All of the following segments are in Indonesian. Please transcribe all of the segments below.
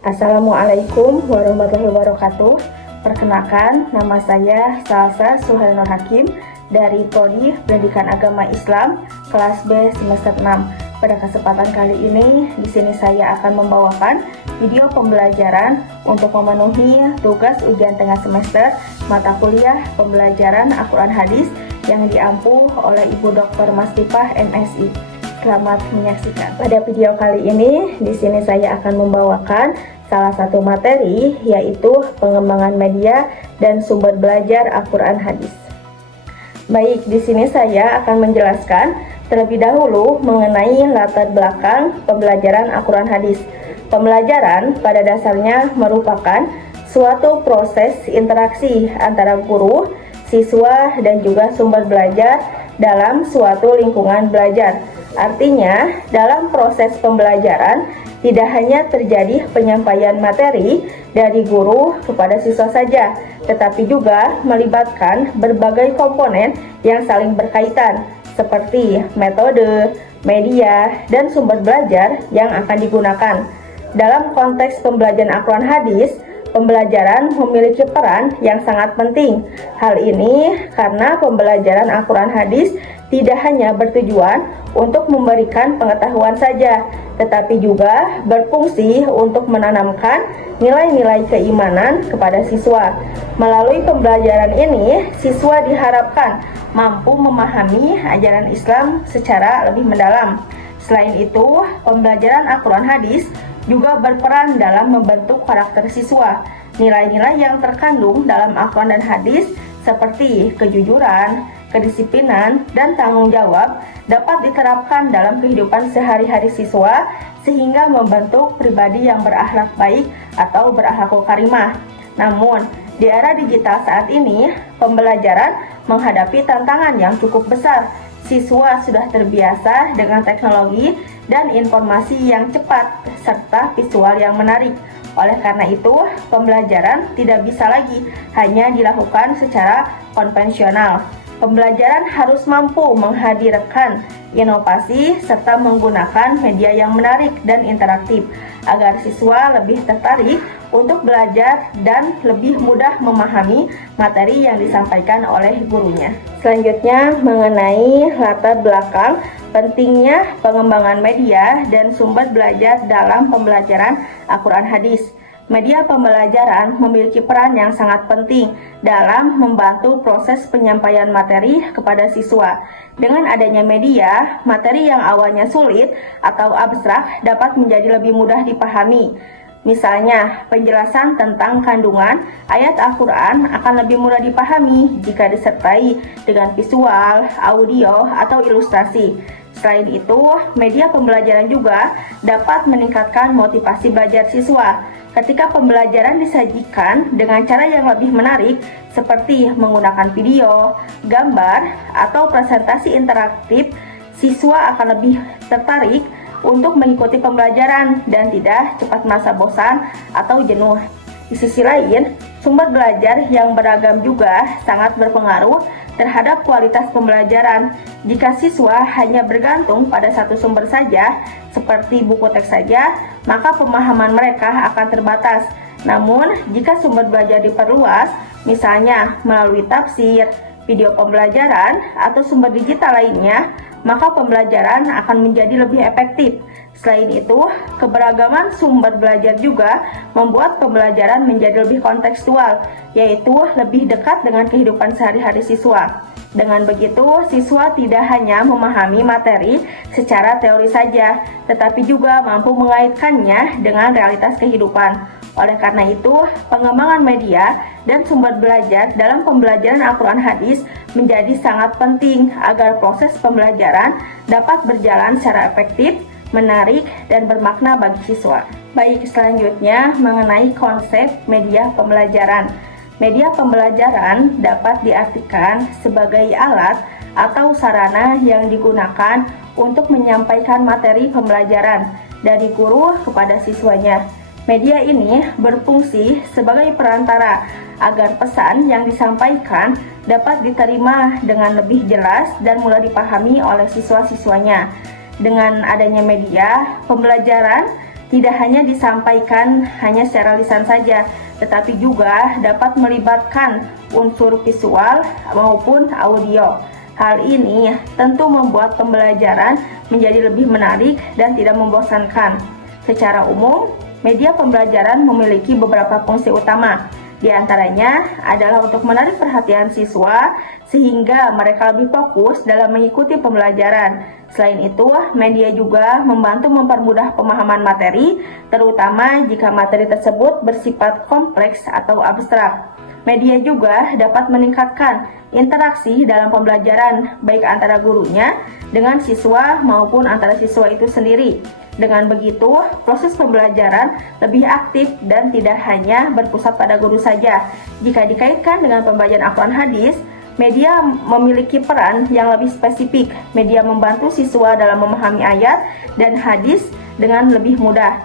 Assalamualaikum warahmatullahi wabarakatuh. Perkenalkan, nama saya Salsa Suhail Hakim dari Prodi Pendidikan Agama Islam kelas B semester 6. Pada kesempatan kali ini, di sini saya akan membawakan video pembelajaran untuk memenuhi tugas ujian tengah semester mata kuliah pembelajaran Al-Quran Hadis yang diampu oleh Ibu Dr. Mastifah MSI. Selamat menyaksikan. Pada video kali ini, di sini saya akan membawakan salah satu materi, yaitu pengembangan media dan sumber belajar Al-Quran Hadis. Baik, di sini saya akan menjelaskan terlebih dahulu mengenai latar belakang pembelajaran Al-Quran Hadis. Pembelajaran pada dasarnya merupakan suatu proses interaksi antara guru, siswa, dan juga sumber belajar dalam suatu lingkungan belajar. Artinya, dalam proses pembelajaran tidak hanya terjadi penyampaian materi dari guru kepada siswa saja, tetapi juga melibatkan berbagai komponen yang saling berkaitan, seperti metode, media, dan sumber belajar yang akan digunakan. Dalam konteks pembelajaran Al-Quran Hadis, pembelajaran memiliki peran yang sangat penting. Hal ini karena pembelajaran Al-Quran Hadis tidak hanya bertujuan untuk memberikan pengetahuan saja, tetapi juga berfungsi untuk menanamkan nilai-nilai keimanan kepada siswa. Melalui pembelajaran ini, siswa diharapkan mampu memahami ajaran Islam secara lebih mendalam. Selain itu, pembelajaran Al-Quran Hadis juga berperan dalam membentuk karakter siswa. Nilai-nilai yang terkandung dalam Al-Quran dan Hadis seperti kejujuran, kedisiplinan, dan tanggung jawab dapat diterapkan dalam kehidupan sehari-hari siswa sehingga membentuk pribadi yang berakhlak baik atau berakhlakul karimah. Namun, di era digital saat ini, pembelajaran menghadapi tantangan yang cukup besar. Siswa sudah terbiasa dengan teknologi dan informasi yang cepat serta visual yang menarik. Oleh karena itu, pembelajaran tidak bisa lagi hanya dilakukan secara konvensional. Pembelajaran harus mampu menghadirkan inovasi serta menggunakan media yang menarik dan interaktif agar siswa lebih tertarik untuk belajar dan lebih mudah memahami materi yang disampaikan oleh gurunya. Selanjutnya, mengenai latar belakang pentingnya pengembangan media dan sumber belajar dalam pembelajaran Al-Quran Hadis. Media pembelajaran memiliki peran yang sangat penting dalam membantu proses penyampaian materi kepada siswa. Dengan adanya media, materi yang awalnya sulit atau abstrak dapat menjadi lebih mudah dipahami. Misalnya, penjelasan tentang kandungan ayat Al-Quran akan lebih mudah dipahami jika disertai dengan visual, audio, atau ilustrasi. Selain itu, media pembelajaran juga dapat meningkatkan motivasi belajar siswa. Ketika pembelajaran disajikan dengan cara yang lebih menarik, seperti menggunakan video, gambar, atau presentasi interaktif, siswa akan lebih tertarik untuk mengikuti pembelajaran dan tidak cepat merasa bosan atau jenuh. Di sisi lain, sumber belajar yang beragam juga sangat berpengaruh terhadap kualitas pembelajaran. Jika siswa hanya bergantung pada satu sumber saja, seperti buku teks saja, maka pemahaman mereka akan terbatas. Namun, jika sumber belajar diperluas, misalnya melalui tafsir, video pembelajaran, atau sumber digital lainnya, maka pembelajaran akan menjadi lebih efektif. Selain itu, keberagaman sumber belajar juga membuat pembelajaran menjadi lebih kontekstual, yaitu lebih dekat dengan kehidupan sehari-hari siswa. Dengan begitu, siswa tidak hanya memahami materi secara teori saja, tetapi juga mampu mengaitkannya dengan realitas kehidupan. Oleh karena itu, pengembangan media dan sumber belajar dalam pembelajaran Al-Quran Hadis menjadi sangat penting agar proses pembelajaran dapat berjalan secara efektif, menarik, dan bermakna bagi siswa. Baik, selanjutnya mengenai konsep media pembelajaran. Media pembelajaran dapat diartikan sebagai alat atau sarana yang digunakan untuk menyampaikan materi pembelajaran dari guru kepada siswanya. Media ini berfungsi sebagai perantara agar pesan yang disampaikan dapat diterima dengan lebih jelas dan mudah dipahami oleh siswa-siswanya. Dengan adanya media, pembelajaran tidak hanya disampaikan hanya secara lisan saja, tetapi juga dapat melibatkan unsur visual maupun audio. Hal ini tentu membuat pembelajaran menjadi lebih menarik dan tidak membosankan. Secara umum, media pembelajaran memiliki beberapa fungsi utama. Di antaranya adalah untuk menarik perhatian siswa sehingga mereka lebih fokus dalam mengikuti pembelajaran. Selain itu, media juga membantu mempermudah pemahaman materi, terutama jika materi tersebut bersifat kompleks atau abstrak. Media juga dapat meningkatkan interaksi dalam pembelajaran, baik antara gurunya dengan siswa maupun antara siswa itu sendiri. Dengan begitu, proses pembelajaran lebih aktif dan tidak hanya berpusat pada guru saja. Jika dikaitkan dengan pembelajaran Al-Quran hadis, media memiliki peran yang lebih spesifik. Media membantu siswa dalam memahami ayat dan hadis dengan lebih mudah,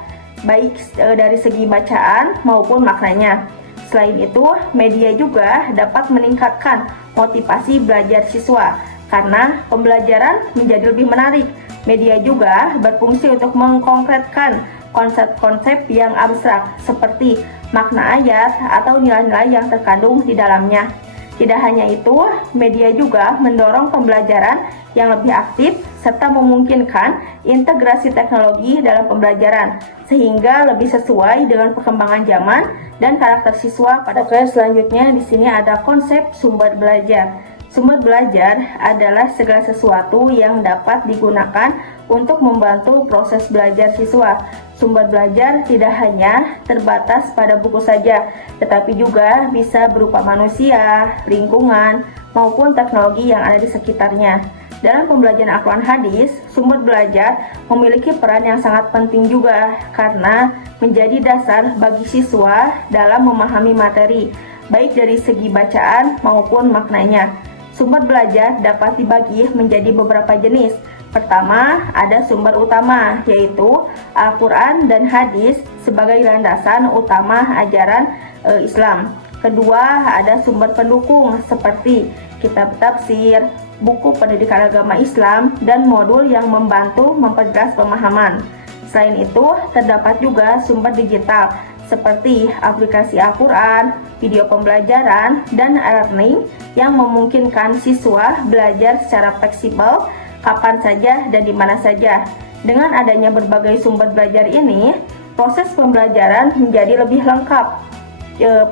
baik dari segi bacaan maupun maknanya. Selain itu, media juga dapat meningkatkan motivasi belajar siswa karena pembelajaran menjadi lebih menarik. Media juga berfungsi untuk mengkonkretkan konsep-konsep yang abstrak seperti makna ayat atau nilai-nilai yang terkandung di dalamnya. Tidak hanya itu, media juga mendorong pembelajaran yang lebih aktif serta memungkinkan integrasi teknologi dalam pembelajaran sehingga lebih sesuai dengan perkembangan zaman dan karakter siswa. Oke, selanjutnya di sini ada konsep sumber belajar. Sumber belajar adalah segala sesuatu yang dapat digunakan untuk membantu proses belajar siswa. Sumber belajar tidak hanya terbatas pada buku saja, tetapi juga bisa berupa manusia, lingkungan, maupun teknologi yang ada di sekitarnya. Dalam pembelajaran Al-Quran hadis, sumber belajar memiliki peran yang sangat penting juga karena menjadi dasar bagi siswa dalam memahami materi, baik dari segi bacaan maupun maknanya. Sumber belajar dapat dibagi menjadi beberapa jenis. Pertama, ada sumber utama, yaitu Al-Quran dan hadis sebagai landasan utama ajaran Islam. Kedua, ada sumber pendukung seperti kitab tafsir, buku pendidikan agama Islam, dan modul yang membantu memperjelas pemahaman. Selain itu, terdapat juga sumber digital seperti aplikasi Al-Quran, video pembelajaran, dan e-learning yang memungkinkan siswa belajar secara fleksibel kapan saja dan di mana saja. Dengan adanya berbagai sumber belajar ini, proses pembelajaran menjadi lebih lengkap,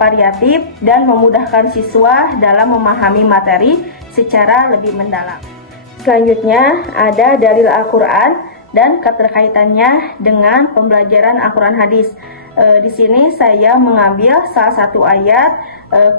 variatif, dan memudahkan siswa dalam memahami materi secara lebih mendalam. Selanjutnya ada dalil Al-Quran dan keterkaitannya dengan pembelajaran Al-Quran hadis. Di sini saya mengambil salah satu ayat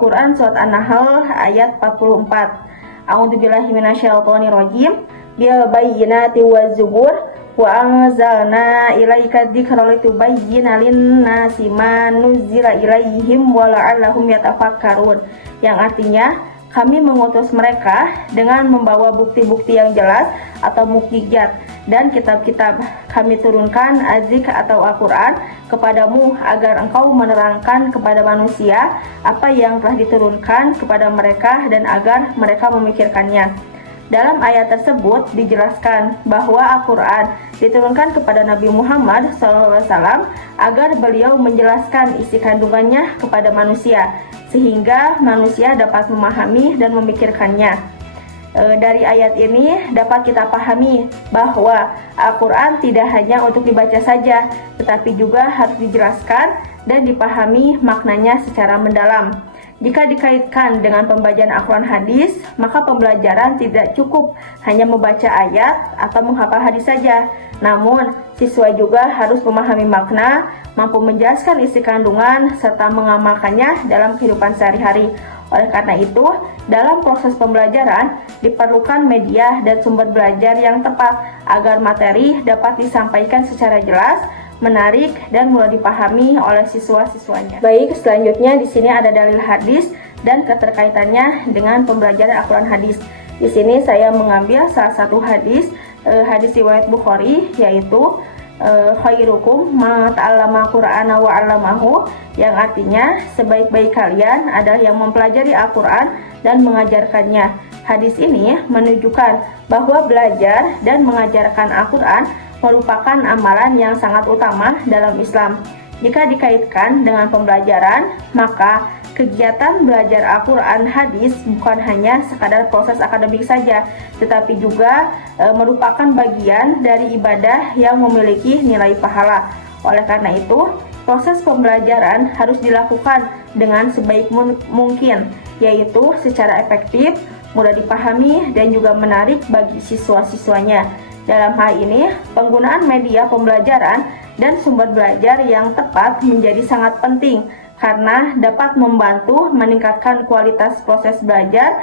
Quran surat An-Nahl ayat 44. A'udzubillahi minasyaitonirrajim. Bil bayyinati waz zubur wa anzalna ilaika dzikra litubayyana lin-nasi ma nuzila ilaihim wa la'allahum yatafakkarun. Yang artinya, kami mengutus mereka dengan membawa bukti-bukti yang jelas atau mukjizat, dan kitab-kitab kami turunkan azik atau Al-Quran kepadamu agar engkau menerangkan kepada manusia apa yang telah diturunkan kepada mereka dan agar mereka memikirkannya. Dalam ayat tersebut dijelaskan bahwa Al-Quran diturunkan kepada Nabi Muhammad SAW agar beliau menjelaskan isi kandungannya kepada manusia sehingga manusia dapat memahami dan memikirkannya. Dari ayat ini dapat kita pahami bahwa Al-Quran tidak hanya untuk dibaca saja, tetapi juga harus dijelaskan dan dipahami maknanya secara mendalam. Jika dikaitkan dengan pembacaan Al-Quran hadis, maka pembelajaran tidak cukup hanya membaca ayat atau menghafal hadis saja. Namun, siswa juga harus memahami makna, mampu menjelaskan isi kandungan, serta mengamalkannya dalam kehidupan sehari-hari. Oleh karena itu, dalam proses pembelajaran diperlukan media dan sumber belajar yang tepat agar materi dapat disampaikan secara jelas, menarik, dan mudah dipahami oleh siswa-siswanya. Baik, selanjutnya di sini ada dalil hadis dan keterkaitannya dengan pembelajaran Al-Quran hadis. Di sini saya mengambil salah satu hadis riwayat Bukhari, yaitu khairukum man ta'allama Qur'ana wa 'allamahu, yang artinya sebaik-baik kalian adalah yang mempelajari Al-Quran dan mengajarkannya. Hadis ini menunjukkan bahwa belajar dan mengajarkan Al-Quran merupakan amalan yang sangat utama dalam Islam. Jika dikaitkan dengan pembelajaran, maka kegiatan belajar Al-Quran hadis bukan hanya sekadar proses akademik saja, tetapi juga merupakan bagian dari ibadah yang memiliki nilai pahala. Oleh karena itu, proses pembelajaran harus dilakukan dengan sebaik mungkin, yaitu secara efektif, mudah dipahami, dan juga menarik bagi siswa-siswanya. Dalam hal ini, penggunaan media pembelajaran dan sumber belajar yang tepat menjadi sangat penting karena dapat membantu meningkatkan kualitas proses belajar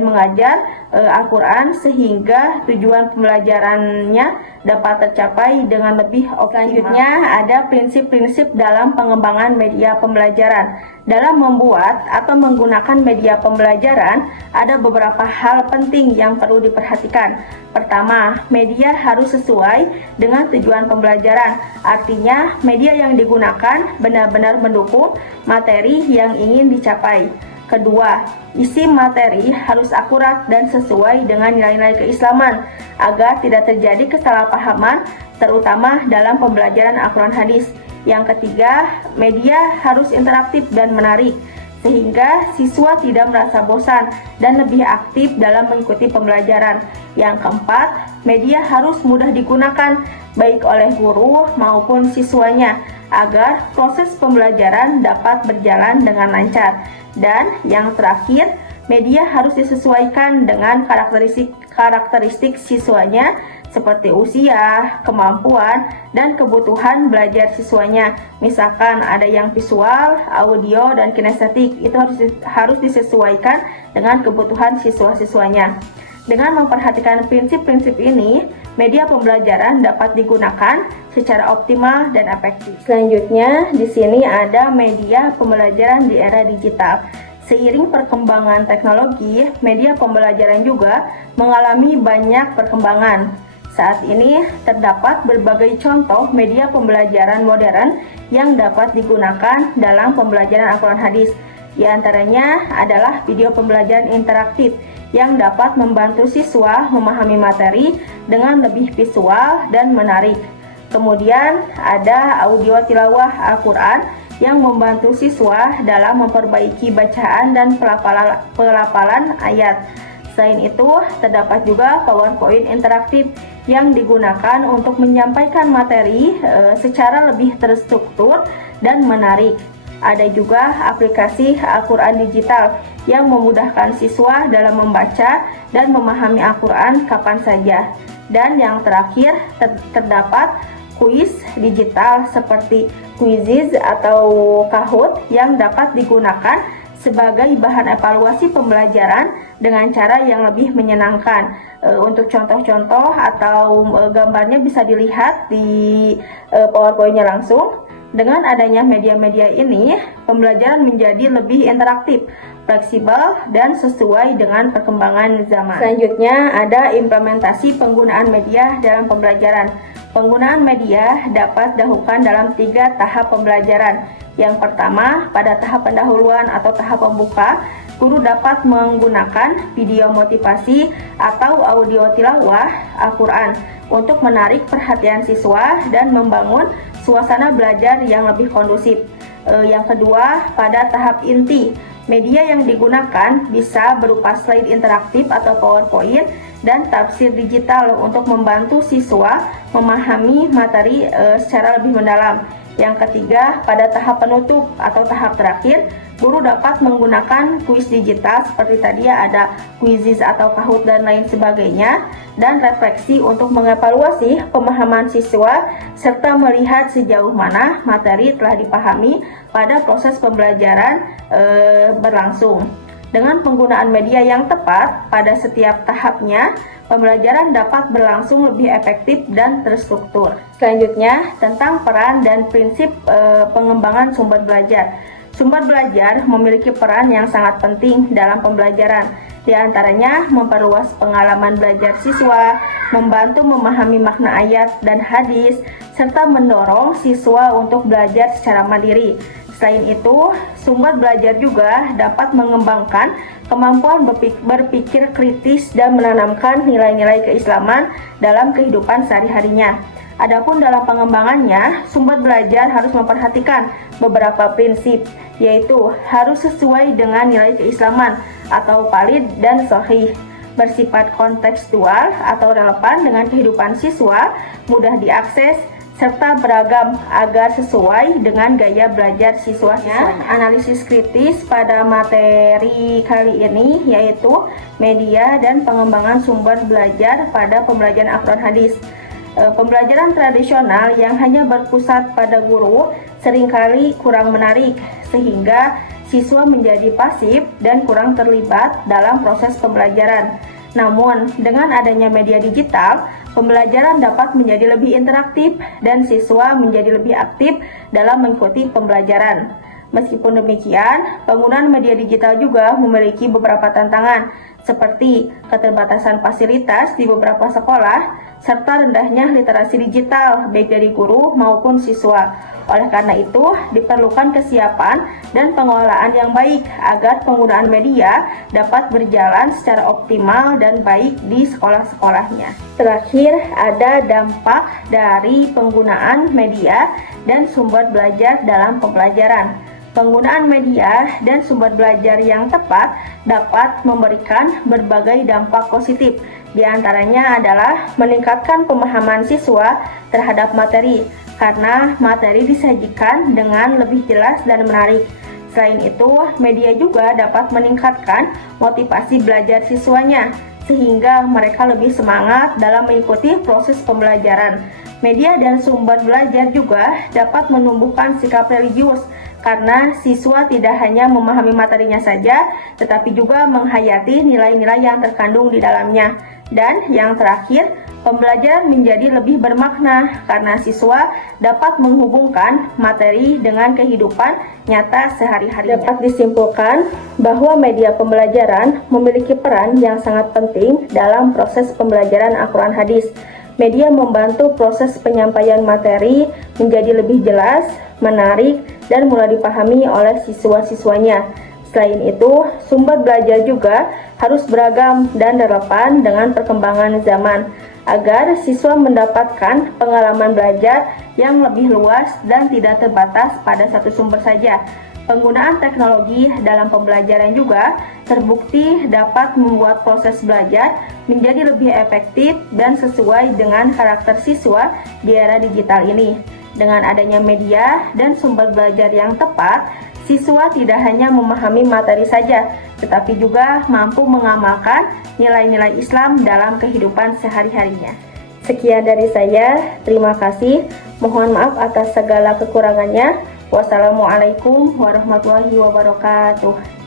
mengajar Al-Quran sehingga tujuan pembelajarannya dapat tercapai dengan lebih optimal. Selanjutnya ada prinsip-prinsip dalam pengembangan media pembelajaran. Dalam membuat atau menggunakan media pembelajaran, ada beberapa hal penting yang perlu diperhatikan. Pertama, media harus sesuai dengan tujuan pembelajaran. Artinya, media yang digunakan benar-benar mendukung materi yang ingin dicapai. Kedua, isi materi harus akurat dan sesuai dengan nilai-nilai keislaman agar tidak terjadi kesalahpahaman, terutama dalam pembelajaran Al-Quran hadis. Yang ketiga, media harus interaktif dan menarik, sehingga siswa tidak merasa bosan dan lebih aktif dalam mengikuti pembelajaran. Yang keempat, media harus mudah digunakan baik oleh guru maupun siswanya agar proses pembelajaran dapat berjalan dengan lancar. Dan yang terakhir, media harus disesuaikan dengan karakteristik siswanya seperti usia, kemampuan, dan kebutuhan belajar siswanya. Misalkan ada yang visual, audio, dan kinestetik, itu harus disesuaikan dengan kebutuhan siswa-siswanya. Dengan memperhatikan prinsip-prinsip ini, media pembelajaran dapat digunakan secara optimal dan efektif. Selanjutnya, di sini ada media pembelajaran di era digital. Seiring perkembangan teknologi, media pembelajaran juga mengalami banyak perkembangan. Saat ini terdapat berbagai contoh media pembelajaran modern yang dapat digunakan dalam pembelajaran Al-Quran hadis. Di antaranya adalah video pembelajaran interaktif yang dapat membantu siswa memahami materi dengan lebih visual dan menarik. Kemudian ada audio tilawah Al-Quran yang membantu siswa dalam memperbaiki bacaan dan pelafalan ayat. Selain itu, terdapat juga PowerPoint interaktif yang digunakan untuk menyampaikan materi secara lebih terstruktur dan menarik. Ada juga aplikasi Al-Quran digital yang memudahkan siswa dalam membaca dan memahami Al-Quran kapan saja. Dan yang terakhir, terdapat kuis digital seperti Quizizz atau Kahoot yang dapat digunakan sebagai bahan evaluasi pembelajaran dengan cara yang lebih menyenangkan. Untuk contoh-contoh atau gambarnya bisa dilihat di PowerPoint-nya langsung. Dengan adanya media-media ini, pembelajaran menjadi lebih interaktif, fleksibel, dan sesuai dengan perkembangan zaman. Selanjutnya ada implementasi penggunaan media dalam pembelajaran. Penggunaan media dapat dilakukan dalam 3 tahap pembelajaran. Yang pertama, pada tahap pendahuluan atau tahap pembuka, guru dapat menggunakan video motivasi atau audio tilawah Al-Quran untuk menarik perhatian siswa dan membangun suasana belajar yang lebih kondusif. Yang kedua, pada tahap inti, media yang digunakan bisa berupa slide interaktif atau PowerPoint dan tafsir digital untuk membantu siswa memahami materi secara lebih mendalam. Yang ketiga, pada tahap penutup atau tahap terakhir, guru dapat menggunakan kuis digital seperti tadi ada Quizizz atau Kahoot dan lain sebagainya, dan refleksi untuk mengevaluasi pemahaman siswa serta melihat sejauh mana materi telah dipahami pada proses pembelajaran berlangsung. Dengan penggunaan media yang tepat pada setiap tahapnya, pembelajaran dapat berlangsung lebih efektif dan terstruktur. Selanjutnya, tentang peran dan prinsip pengembangan sumber belajar. Sumber belajar memiliki peran yang sangat penting dalam pembelajaran. Di antaranya memperluas pengalaman belajar siswa, membantu memahami makna ayat dan hadis, serta mendorong siswa untuk belajar secara mandiri. Selain itu, sumber belajar juga dapat mengembangkan kemampuan berpikir kritis dan menanamkan nilai-nilai keislaman dalam kehidupan sehari-harinya. Adapun dalam pengembangannya, sumber belajar harus memperhatikan beberapa prinsip, yaitu harus sesuai dengan nilai keislaman atau valid dan sahih, bersifat kontekstual atau relevan dengan kehidupan siswa, mudah diakses, serta beragam agar sesuai dengan gaya belajar siswanya. Analisis kritis pada materi kali ini yaitu media dan pengembangan sumber belajar pada pembelajaran Al-Quran hadis. Pembelajaran tradisional yang hanya berpusat pada guru seringkali kurang menarik, sehingga siswa menjadi pasif dan kurang terlibat dalam proses pembelajaran. Namun, dengan adanya media digital, pembelajaran dapat menjadi lebih interaktif dan siswa menjadi lebih aktif dalam mengikuti pembelajaran. Meskipun demikian, penggunaan media digital juga memiliki beberapa tantangan, seperti keterbatasan fasilitas di beberapa sekolah, serta rendahnya literasi digital baik dari guru maupun siswa. Oleh karena itu, diperlukan kesiapan dan pengelolaan yang baik agar penggunaan media dapat berjalan secara optimal dan baik di sekolah-sekolahnya. Terakhir, ada dampak dari penggunaan media dan sumber belajar dalam pembelajaran. Penggunaan media dan sumber belajar yang tepat dapat memberikan berbagai dampak positif. Di antaranya adalah meningkatkan pemahaman siswa terhadap materi, karena materi disajikan dengan lebih jelas dan menarik. Selain itu, media juga dapat meningkatkan motivasi belajar siswanya, sehingga mereka lebih semangat dalam mengikuti proses pembelajaran. Media dan sumber belajar juga dapat menumbuhkan sikap religius, karena siswa tidak hanya memahami materinya saja, tetapi juga menghayati nilai-nilai yang terkandung di dalamnya. Dan yang terakhir, pembelajaran menjadi lebih bermakna karena siswa dapat menghubungkan materi dengan kehidupan nyata sehari-hari. Dapat disimpulkan bahwa media pembelajaran memiliki peran yang sangat penting dalam proses pembelajaran Al-Quran hadis. Media membantu proses penyampaian materi menjadi lebih jelas, menarik, dan mudah dipahami oleh siswa-siswanya. Selain itu, sumber belajar juga harus beragam dan relevan dengan perkembangan zaman, agar siswa mendapatkan pengalaman belajar yang lebih luas dan tidak terbatas pada satu sumber saja. Penggunaan teknologi dalam pembelajaran juga terbukti dapat membuat proses belajar menjadi lebih efektif dan sesuai dengan karakter siswa di era digital ini. Dengan adanya media dan sumber belajar yang tepat, siswa tidak hanya memahami materi saja, tetapi juga mampu mengamalkan nilai-nilai Islam dalam kehidupan sehari-harinya. Sekian dari saya, terima kasih. Mohon maaf atas segala kekurangannya. Wassalamualaikum warahmatullahi wabarakatuh.